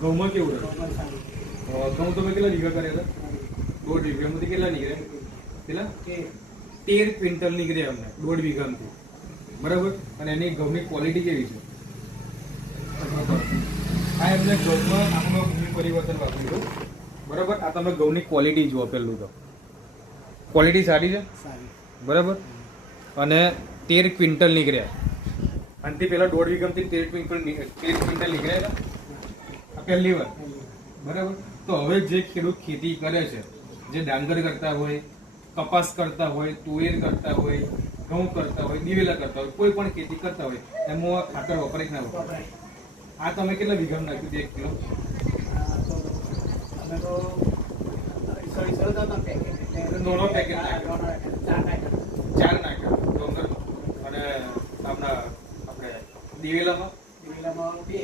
ઘઉંમાં કેવું રહે? ઘઉં તમે કેટલા વીઘા કર્યા હતા? દોઢ વીઘામાંથી કેટલા નીકળ્યા? કેટલા? તેર ક્વિન્ટલ નીકળ્યા અમને દોઢ વીઘામાંથી. બરાબર? અને એની ઘઉંની ક્વોલિટી કેવી છે? આ એમને ઘઉંમાં આપણો ભૂમિ પરિવર્તન વાપર્યું બરાબર? આ તમે ઘઉંની ક્વોલિટી જુઓ પેલું તો. ક્વોલિટી સારી છે? સારી. બરાબર? અને તેર ક્વિન્ટલ નીકળ્યા. આનાથી પહેલાં દોઢ વીઘામાંથી તેર ક્વિન્ટલ તેર ક્વિન્ટલ નીકળ્યા હતા? પહેલી વાર બરાબર? તો હવે જે ખેડૂત ખેતી કરે છે, જે ડાંગર કરતા હોય, કપાસ કરતા હોય, તુવેર કરતા હોય, ઘઉં કરતા હોય, દિવેલા કરતા હોય, કોઈ પણ ખેતી કરતા હોય, એમાં ખાતર વપરાય ના વપરાય. આ તમે કેટલા વીઘામાં નાખ્યું હતું એક કિલો? નોનો પેકેટ. ચાર નાખ્યા ડોંગર અને આપણા, આપણે દિવેલામાં? દિવેલામાં બે.